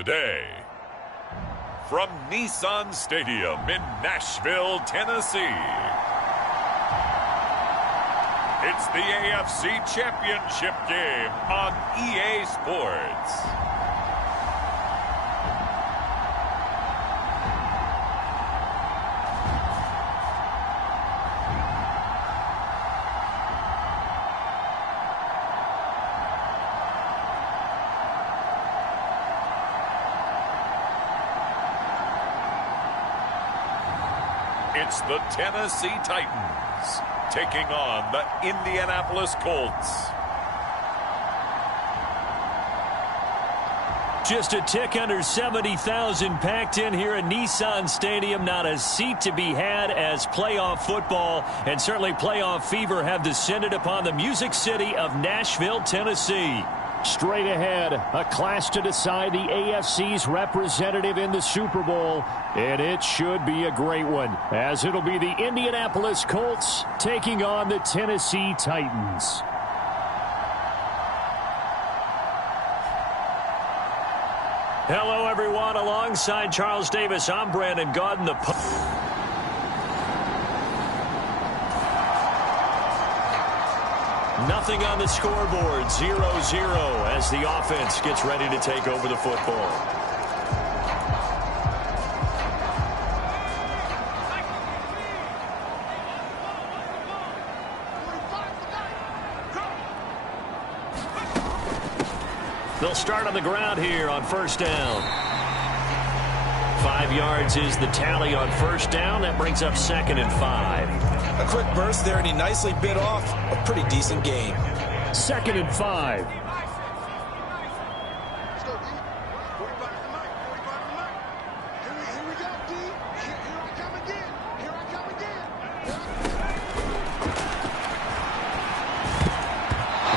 today. From Nissan Stadium in Nashville, Tennessee, it's the AFC Championship game on EA Sports. It's the Tennessee Titans taking on the Indianapolis Colts. Just a tick under 70,000 packed in here at Nissan Stadium. Not a seat to be had as playoff football and certainly playoff fever have descended upon the Music City of Nashville, Tennessee. Straight ahead, a clash to decide the AFC's representative in the Super Bowl, and it should be a great one, as it'll be the Indianapolis Colts taking on the Tennessee Titans. Hello, everyone. Alongside Charles Davis, I'm Brandon Gaudin. Nothing on the scoreboard, 0-0 as the offense gets ready to take over the football. They'll start on the ground here on first down. 5 yards is the tally on first down. That brings up 2nd and 5. A quick burst there, and he nicely bit off a pretty decent game. 2nd and 5. A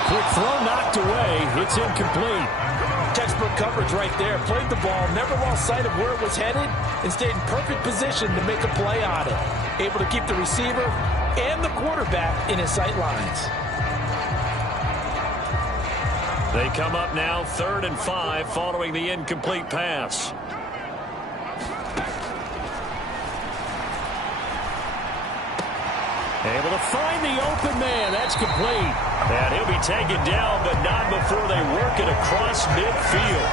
quick throw knocked away. It's incomplete. Textbook coverage right there. Played the ball, never lost sight of where it was headed, and stayed in perfect position to make a play on it. Able to keep the receiver and the quarterback in his sight lines. They come up now 3rd and 5 following the incomplete pass. Able to find the open man. That's complete. And he'll be taken down, but not before they work it across midfield.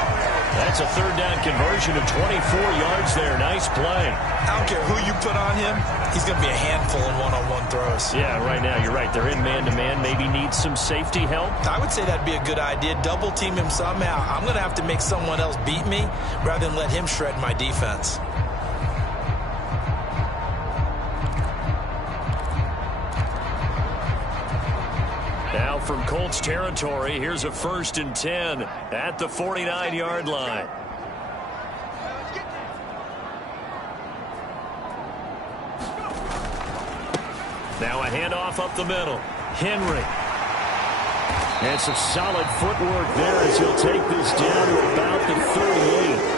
That's a 3rd down conversion of 24 yards there. Nice play. I don't care who you put on him. He's going to be a handful in one-on-one throws. Yeah, right now you're right. They're in man-to-man. Maybe needs some safety help. I would say that'd be a good idea. Double team him somehow. I'm going to have to make someone else beat me rather than let him shred my defense. Now from Colts territory, here's a 1st and 10 at the 49-yard line. Now a handoff up the middle. Henry. And some solid footwork there as he'll take this down to about the 38.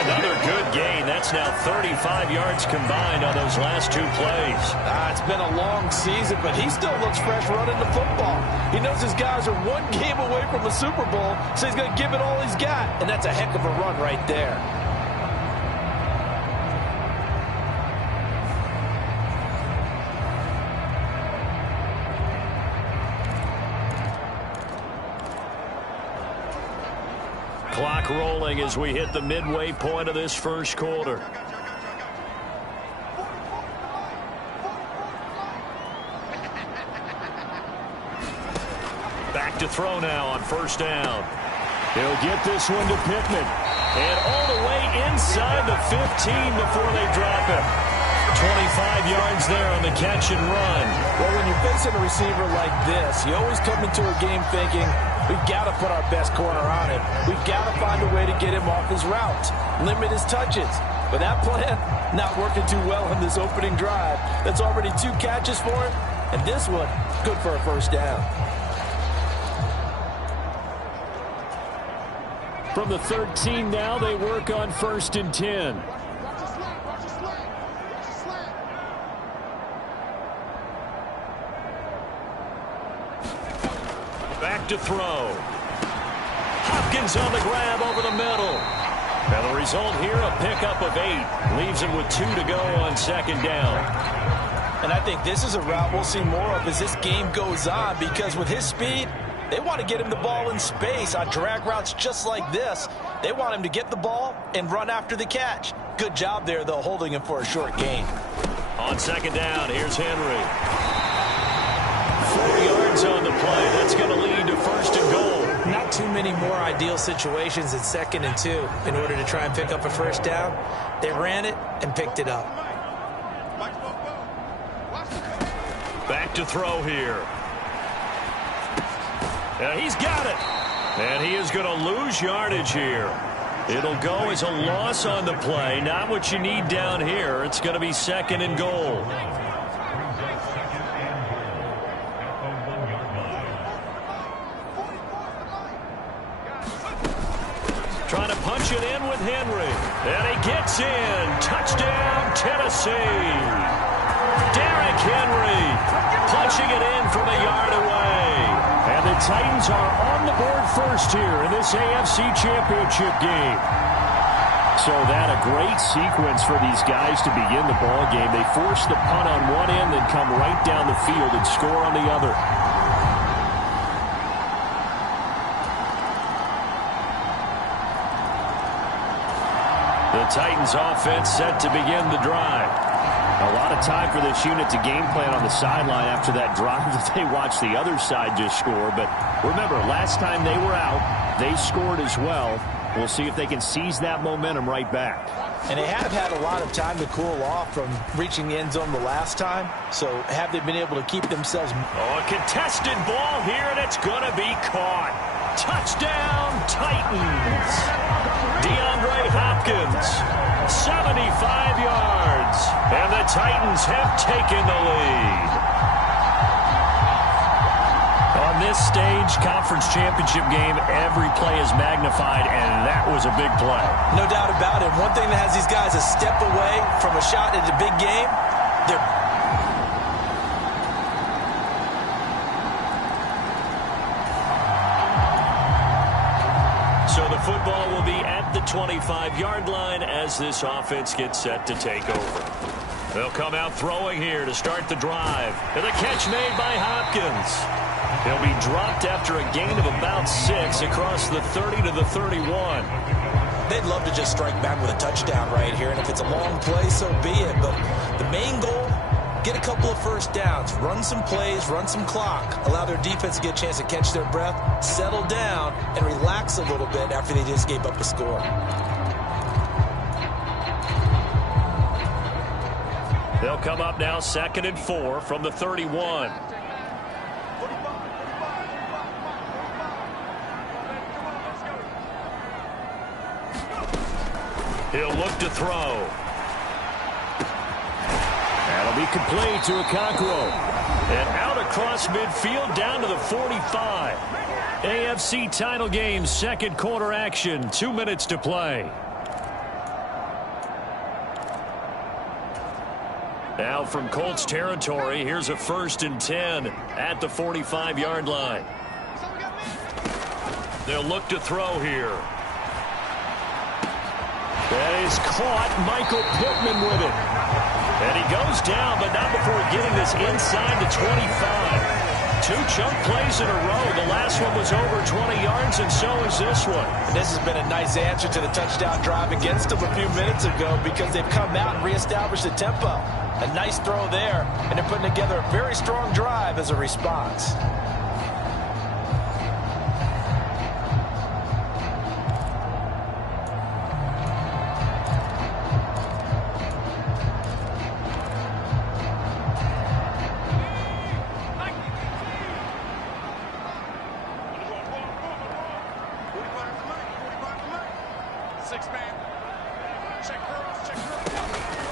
Another good gain. That's now 35 yards combined on those last 2 plays. It's been a long season, but he still looks fresh running the football. He knows his guys are 1 game away from a Super Bowl, so he's going to give it all he's got. And that's a heck of a run right there. Clock rolling as we hit the midway point of this first quarter. Back to throw now on first down. He'll get this one to Pittman. And all the way inside the 15 before they drop him. 25 yards there on the catch and run. Well, when you're facing a receiver like this, you always come into a game thinking, we've got to put our best corner on him. We've got to find a way to get him off his routes, limit his touches. But that plan, not working too well in this opening drive. That's already 2 catches for him, and this one, good for a first down. From the 13 now, they work on 1st and 10. Back to throw. Hopkins on the grab over the middle. And the result here, a pickup of 8. Leaves him with 2 to go on second down. And I think this is a route we'll see more of as this game goes on, because with his speed, they want to get him the ball in space on drag routes just like this. They want him to get the ball and run after the catch. Good job there, though, holding him for a short gain. On second down, here's Henry. 4 yards on the play. That's going to lead to first and goal. Not too many more ideal situations at 2nd and 2 in order to try and pick up a first down. They ran it and picked it up. Back to throw here. He's got it. And he is going to lose yardage here. It'll go as a loss on the play. Not what you need down here. It's going to be 2nd and goal. Trying to punch it in with Henry. And he gets in. Touchdown, Tennessee. Derrick Henry punching it in from a yard away. And the Titans are on the board first here in this AFC Championship game. So that a great sequence for these guys to begin the ball game. They force the punt on one end, then come right down the field and score on the other. The Titans offense set to begin the drive. A lot of time for this unit to game plan on the sideline after that drive that they watched the other side just score. But remember, last time they were out, they scored as well. We'll see if they can seize that momentum right back. And they have had a lot of time to cool off from reaching the end zone the last time. So have they been able to keep themselves... A contested ball here, and it's going to be caught. Touchdown, Titans. DeAndre Hopkins, 75 yards. And the Titans have taken the lead. On this stage, conference championship game, every play is magnified, and that was a big play. No doubt about it. One thing that has these guys a step away from a shot at a big game, So the football will be at the 25-yard line as this offense gets set to take over. They'll come out throwing here to start the drive. And the catch made by Hopkins. He'll be dropped after a gain of about 6 across the 30 to the 31. they'd love to just strike back with a touchdown right here. And if it's a long play, so be it. But the main goal, get a couple of first downs, run some plays, run some clock, allow their defense to get a chance to catch their breath, settle down, and relax a little bit after they just gave up a score. They'll come up now 2nd and 4 from the 31. He'll look to throw. That'll be complete to Okonkwo. And out across midfield down to the 45. AFC title game, second quarter action. 2 minutes to play. Now from Colts territory, here's a 1st and 10 at the 45-yard line. They'll look to throw here. That is caught. Michael Pittman with it. And he goes down, but not before getting this inside the 25. 2 chunk plays in a row. The last one was over 20 yards, and so is this one. And this has been a nice answer to the touchdown drive against them a few minutes ago because they've come out and reestablished the tempo. A nice throw there, and they're putting together a very strong drive as a response.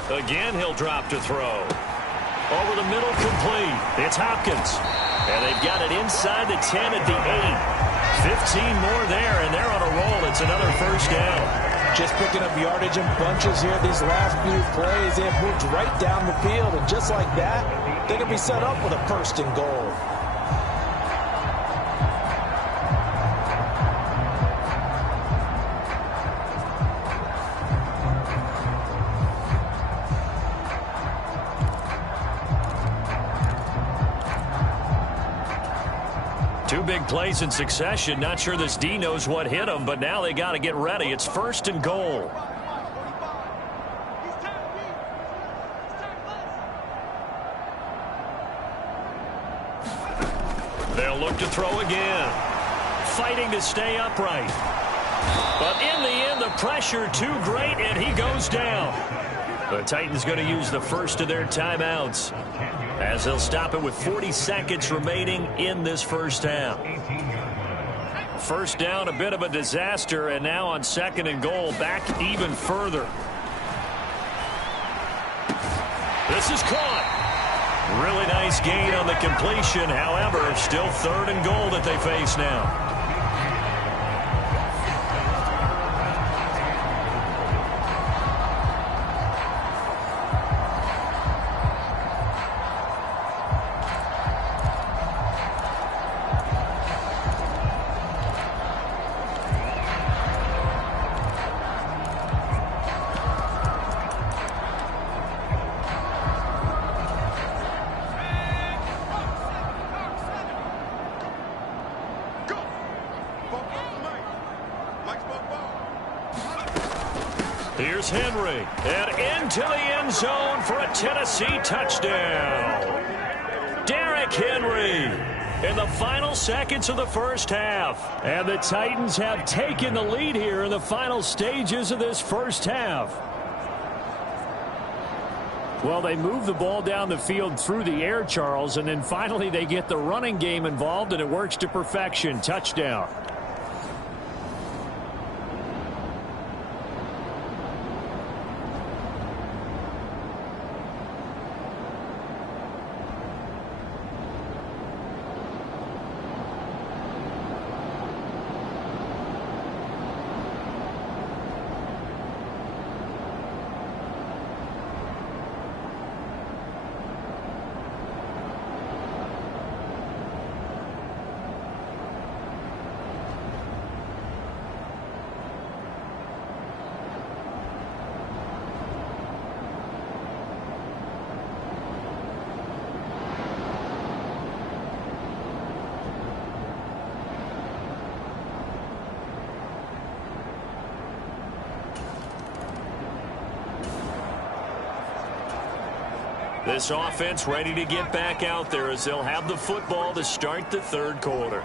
Again, he'll drop to throw. Over the middle, complete. It's Hopkins. And they've got it inside the 10 at the 8. 15 more there, and they're on a roll. It's another first down. Just picking up yardage in bunches here these last few plays. They have moved right down the field, and just like that, they're going to be set up with a 1st and goal. big plays in succession. Not sure this D knows what hit him, but now they got to get ready. It's 1st and goal. They'll look to throw again. Fighting to stay upright. But in the end, the pressure too great, and he goes down. The Titans going to use the first of their timeouts, as they'll stop it with 40 seconds remaining in this first half. First down, a bit of a disaster, and now on 2nd and goal, back even further. This is caught. Really nice gain on the completion. However, still 3rd and goal that they face now. Here's Henry, and into the end zone for a Tennessee touchdown. Derrick Henry in the final seconds of the first half. And the Titans have taken the lead here in the final stages of this first half. Well, they move the ball down the field through the air, Charles, and then finally they get the running game involved, and it works to perfection. Touchdown. This offense ready to get back out there as they'll have the football to start the 3rd quarter.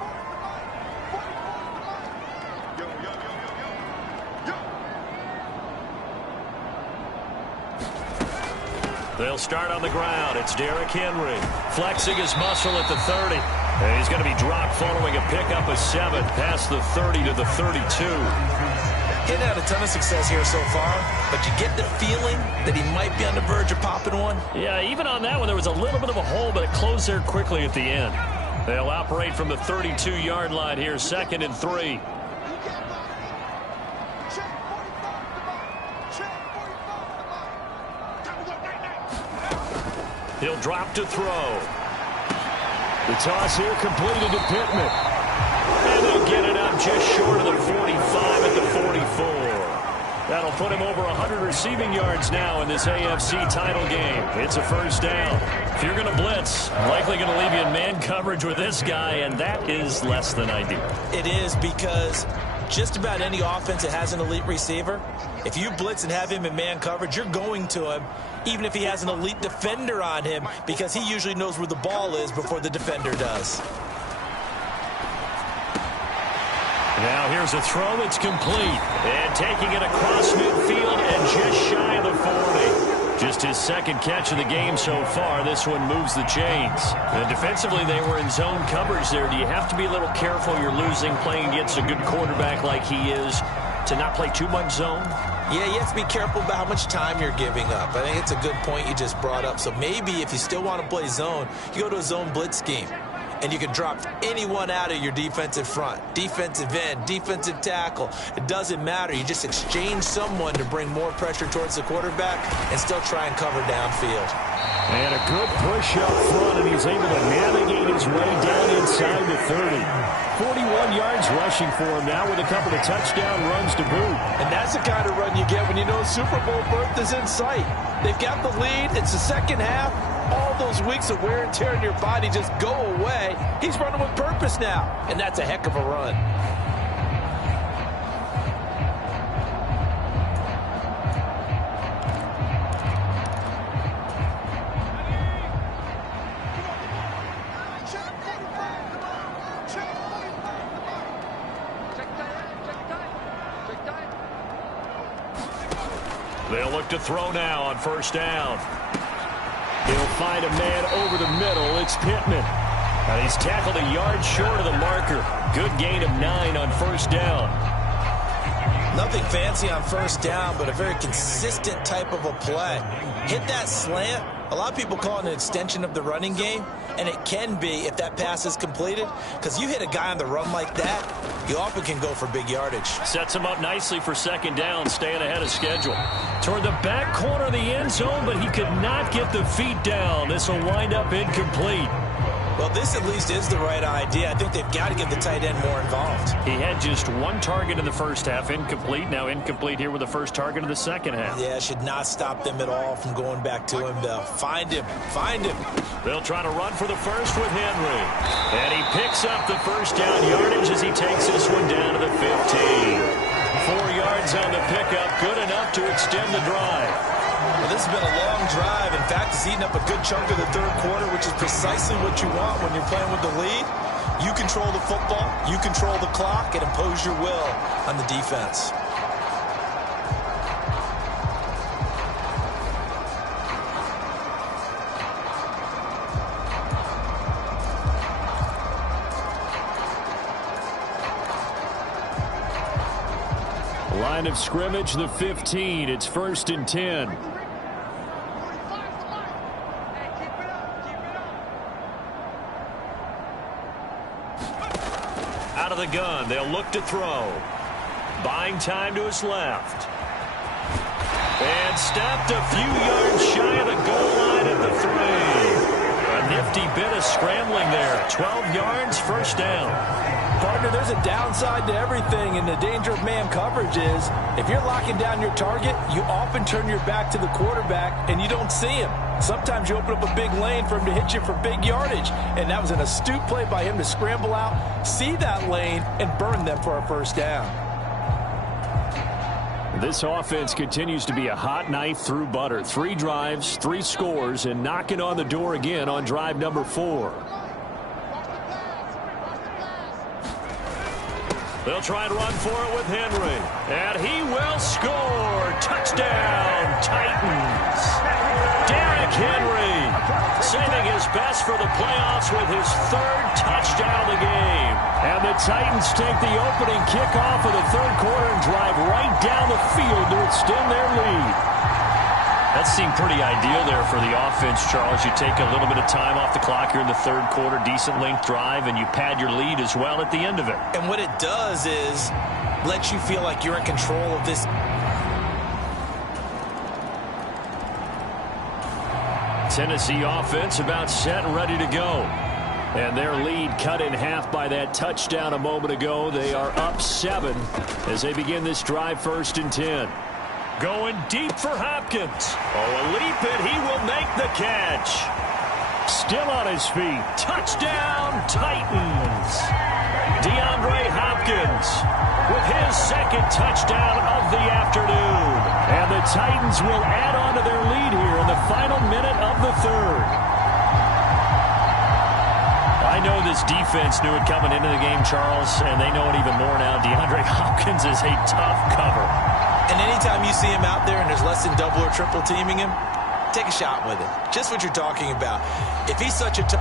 They'll start on the ground. It's Derrick Henry flexing his muscle at the 30. And he's going to be dropped following a pickup of 7 past the 30 to the 32. He's had a ton of success here so far, but you get the feeling that he might be on the verge of popping one. Yeah, even on that one, there was a little bit of a hole, but it closed there quickly at the end. They'll operate from the 32-yard line here, 2nd and 3. He'll drop to throw. The toss here completed to Pittman. And they'll get it up just short of the 45 at the 44. That'll put him over 100 receiving yards now in this AFC title game. It's a first down. If you're going to blitz, likely going to leave you in man coverage with this guy, and that is less than ideal. It is, because just about any offense that has an elite receiver, if you blitz and have him in man coverage, you're going to him, even if he has an elite defender on him, because he usually knows where the ball is before the defender does. Now here's a throw that's complete. And taking it across midfield and just shy of the 40. Just his 2nd catch of the game so far. This one moves the chains. And defensively, they were in zone coverage there. Do you have to be a little careful? You're losing playing against a good quarterback like he is to not play too much zone? Yeah, you have to be careful about how much time you're giving up. I think it's a good point you just brought up. So maybe if you still want to play zone, you go to a zone blitz scheme. And you can drop anyone out of your defensive front, defensive end, defensive tackle. It doesn't matter. You just exchange someone to bring more pressure towards the quarterback and still try and cover downfield. And a good push up front, and he's able to navigate his way down inside the 30. 41 yards rushing for him now with a couple of touchdown runs to boot. And that's the kind of run you get when you know Super Bowl berth is in sight. They've got the lead. It's the second half. All all those weeks of wear and tear in your body just go away. He's running with purpose now, and that's a heck of a run. They'll look to throw now on first down. He'll find a man over the middle. It's Pittman. And he's tackled a yard short of the marker. Good gain of 9 on first down. Nothing fancy on first down, but a very consistent type of a play. Hit that slant. A lot of people call it an extension of the running game, and it can be if that pass is completed, because you hit a guy on the run like that, you often can go for big yardage. Sets him up nicely for second down, staying ahead of schedule. Toward the back corner of the end zone, but he could not get the feet down. This will wind up incomplete. Well, this at least is the right idea. I think they've got to get the tight end more involved. He had just 1 target in the first half, incomplete. Now incomplete here with the first target of the second half. Yeah, should not stop them at all from going back to him. They'll find him. Find him. They'll try to run for the first with Henry. And he picks up the first down yardage as he takes this one down to the 15. 4 yards on the pickup, good enough to extend the drive. Well, this has been a long drive. In fact, it's eaten up a good chunk of the third quarter, which is precisely what you want when you're playing with the lead. You control the football, you control the clock, and impose your will on the defense. Line of scrimmage, the 15. It's 1st and 10. Out of the gun, they'll look to throw. Buying time to his left. And stopped a few yards shy of the goal line at the 3. A nifty bit of scrambling there. 12 yards, first down. Partner, there's a downside to everything, and the danger of man coverage is if you're locking down your target, you often turn your back to the quarterback and you don't see him. Sometimes you open up a big lane for him to hit you for big yardage, and that was an astute play by him to scramble out, see that lane, and burn them for a first down. This offense continues to be a hot knife through butter. 3 drives, 3 scores, and knocking on the door again on drive number 4. They'll try and run for it with Henry. And he will score. Touchdown, Titans. Derrick Henry saving his best for the playoffs with his 3rd touchdown of the game. And the Titans take the opening kickoff of the third quarter and drive right down the field to extend their lead. That seemed pretty ideal there for the offense, Charles. You take a little bit of time off the clock here in the third quarter, decent length drive, and you pad your lead as well at the end of it. And what it does is let you feel like you're in control of this. Tennessee offense about set and ready to go. And their lead cut in half by that touchdown a moment ago. They are up 7 as they begin this drive, 1st and 10. Going deep for Hopkins. Oh, a leap it. He will make the catch. Still on his feet. Touchdown, Titans. DeAndre Hopkins with his 2nd touchdown of the afternoon. And the Titans will add on to their lead here in the final minute of the 3rd. I know this defense knew it coming into the game, Charles, and they know it even more now. DeAndre Hopkins is a tough cover. And anytime you see him out there and there's less than double or triple teaming him, take a shot with him. Just what you're talking about. If he's such a tough...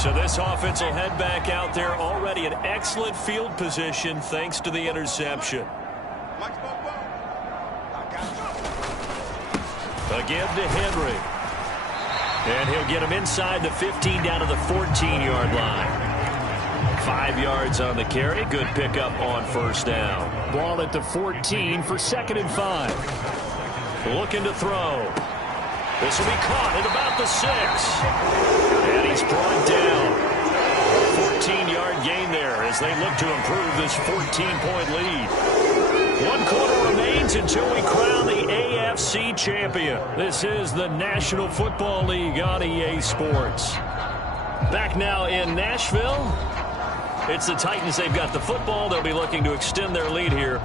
So this offense will head back out there already in excellent field position thanks to the interception. Again to Henry. And he'll get him inside the 15 down to the 14-yard line. 5 yards on the carry. Good pickup on first down. Ball at the 14 for 2nd and 5. Looking to throw. This will be caught at about the 6. And he's brought down. 14-yard gain there as they look to improve this 14-point lead. 1 quarter remains seconds until we crown the AFC champion. This is the National Football League on EA Sports. Back now in Nashville. It's the Titans. They've got the football. They'll be looking to extend their lead here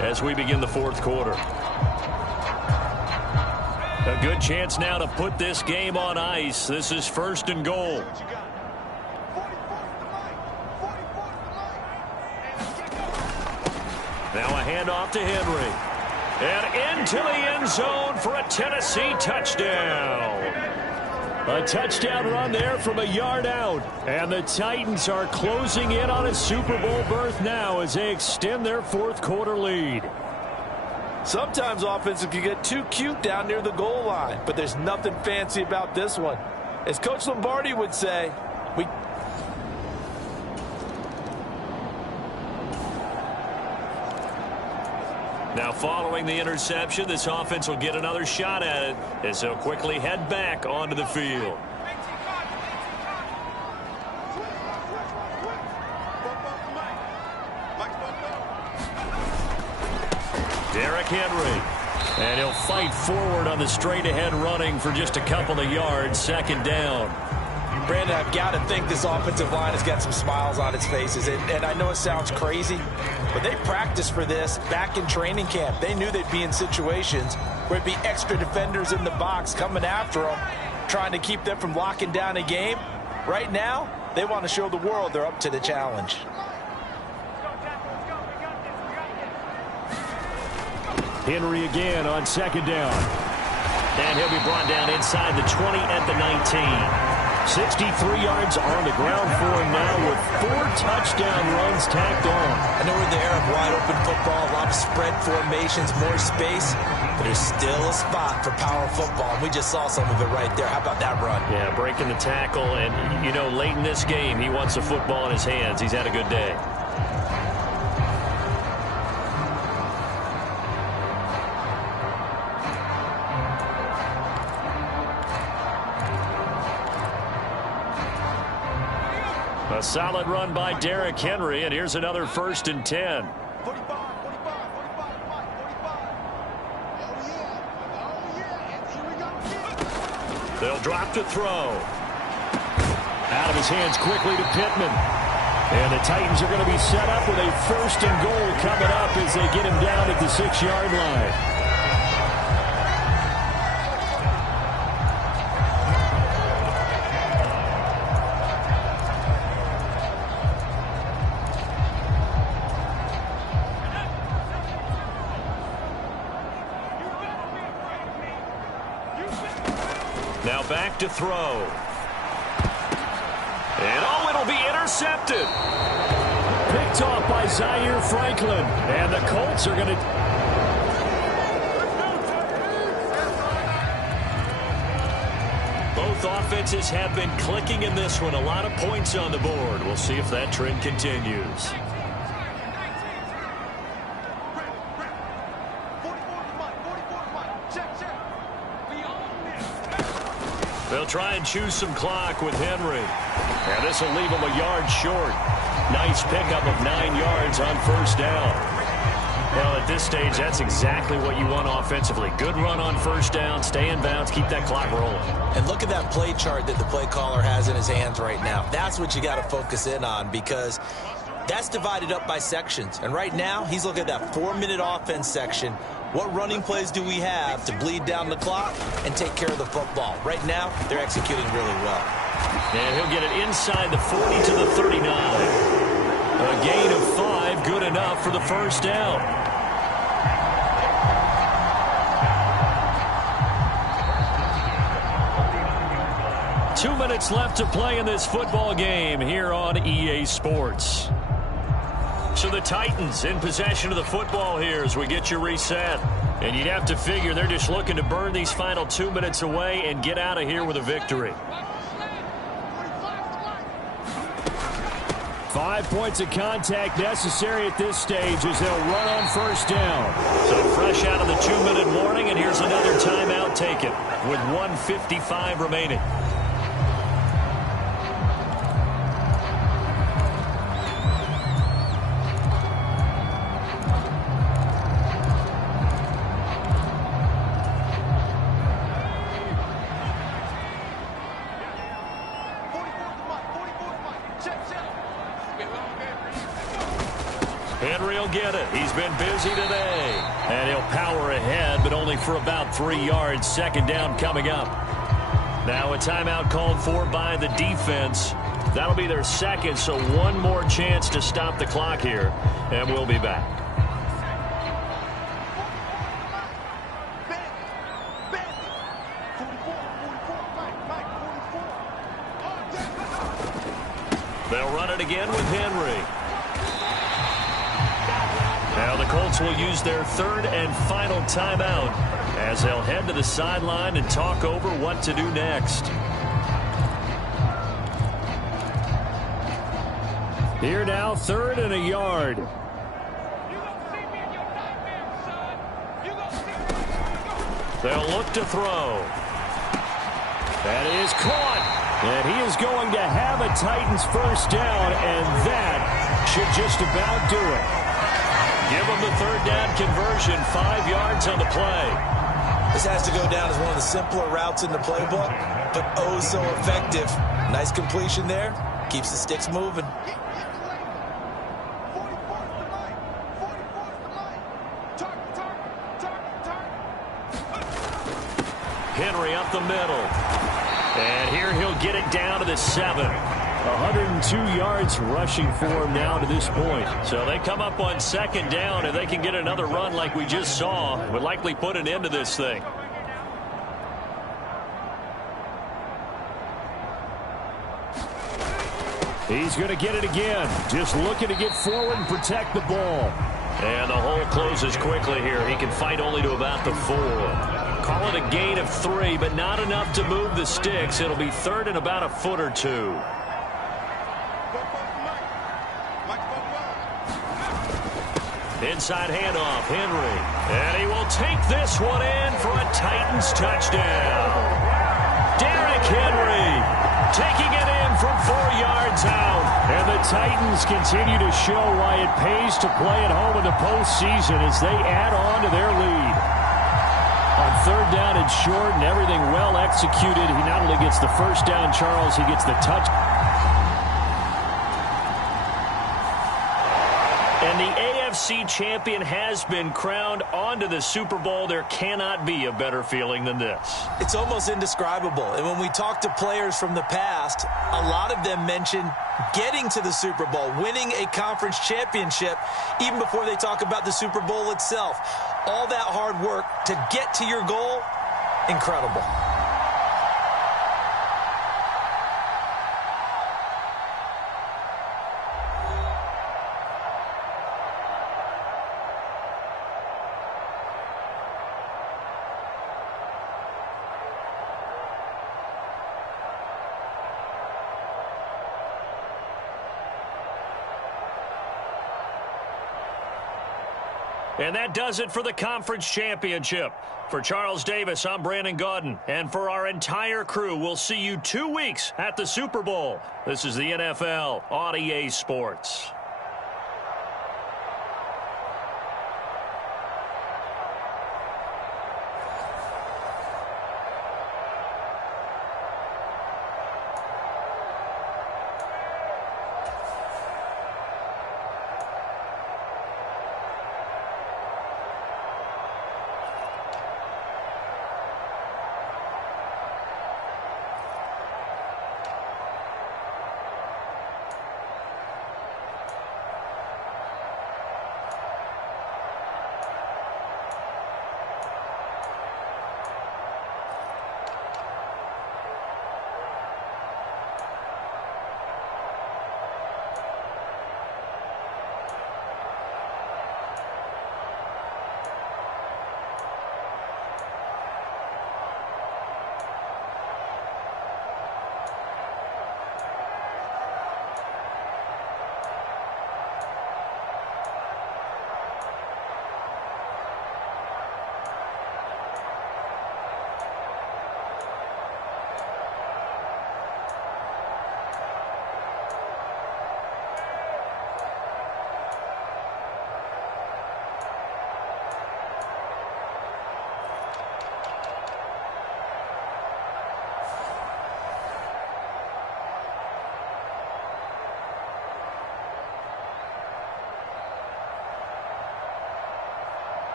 as we begin the fourth quarter. A good chance now to put this game on ice. This is first and goal. Now a handoff to Henry. And into the end zone for a Tennessee touchdown. A touchdown run there from a yard out. And the Titans are closing in on a Super Bowl berth now as they extend their fourth quarter lead. Sometimes offenses can get too cute down near the goal line, but there's nothing fancy about this one. As Coach Lombardi would say, Now following the interception, this offense will get another shot at it as they'll quickly head back onto the field. Derrick Henry. And he'll fight forward on the straight-ahead running for just a couple of yards. Second down. Brandon, I've got to think this offensive line has got some smiles on its faces. And I know it sounds crazy, but they practiced for this back in training camp. They knew they'd be in situations where it'd be extra defenders in the box coming after them, trying to keep them from locking down a game. Right now, they want to show the world they're up to the challenge. Henry again on second down. And he'll be brought down inside the 20 at the 19. 63 yards on the ground for him now with 4 touchdown runs tacked on. I know we're in the era of wide-open football, a lot of spread formations, more space, but there's still a spot for power football. We just saw some of it right there. How about that run? Yeah, breaking the tackle, and, you know, late in this game, he wants the football in his hands. He's had a good day. A solid run by Derrick Henry, and here's another 1st and 10. They'll drop to throw. Out of his hands quickly to Pittman. And the Titans are going to be set up with a 1st and goal coming up as they get him down at the 6-yard line. Now back to throw. And oh, it'll be intercepted. Picked off by Zaire Franklin. And the Colts are going to... Both offenses have been clicking in this one. A lot of points on the board. We'll see if that trend continues. They'll try and choose some clock with Henry. And this will leave him a yard short. Nice pickup of 9 yards on 1st down. Well, at this stage, that's exactly what you want offensively. Good run on 1st down, stay in bounds, keep that clock rolling. And look at that play chart that the play caller has in his hands right now. That's what you got to focus in on, because that's divided up by sections. And right now, he's looking at that 4-minute offense section. What running plays do we have to bleed down the clock and take care of the football? Right now, they're executing really well. And he'll get it inside the 40 to the 39. A gain of 5, good enough for the 1st down. Two minutes left to play in this football game here on EA Sports. So the Titans in possession of the football here as we get you reset. And you'd have to figure they're just looking to burn these final 2 minutes away and get out of here with a victory. 5 points of contact necessary at this stage as they'll run on 1st down. So fresh out of the 2-minute warning, and here's another timeout taken with 1:55 remaining. get it. He's been busy today. And he'll power ahead, but only for about 3 yards. Second down coming up. Now a timeout called for by the defense. That'll be their second, so one more chance to stop the clock here. And we'll be back. They'll run it again with Henry. Now the Colts will use their third and final timeout as they'll head to the sideline and talk over what to do next. Here now, 3rd and a yard. They'll look to throw. That is caught. And he is going to have a Titans first down, and that should just about do it. Give them the third down conversion, 5 yards on the play. This has to go down as one of the simpler routes in the playbook, but oh so effective. Nice completion there. Keeps the sticks moving. Henry up the middle. And here he'll get it down to the 7. 102 yards rushing for him now to this point. So they come up on second down. If they can get another run like we just saw, would likely put an end to this thing. He's going to get it again. Just looking to get forward and protect the ball. And the hole closes quickly here. He can fight only to about the 4. Call it a gain of 3, but not enough to move the sticks. It'll be third and about a foot or 2. Inside handoff, Henry. And he will take this one in for a Titans touchdown. Derrick Henry taking it in from 4 yards out. And the Titans continue to show why it pays to play at home in the postseason as they add on to their lead. On third down and short and everything well executed, he not only gets the first down, Charles, he gets the touch. And the AFC champion has been crowned onto the Super Bowl. There cannot be a better feeling than this. It's almost indescribable. And when we talk to players from the past, a lot of them mention getting to the Super Bowl, winning a conference championship, even before they talk about the Super Bowl itself. All that hard work to get to your goal, incredible. And that does it for the conference championship. For Charles Davis, I'm Brandon Gaudin. And for our entire crew, we'll see you 2 weeks at the Super Bowl. This is the NFL on EA Sports.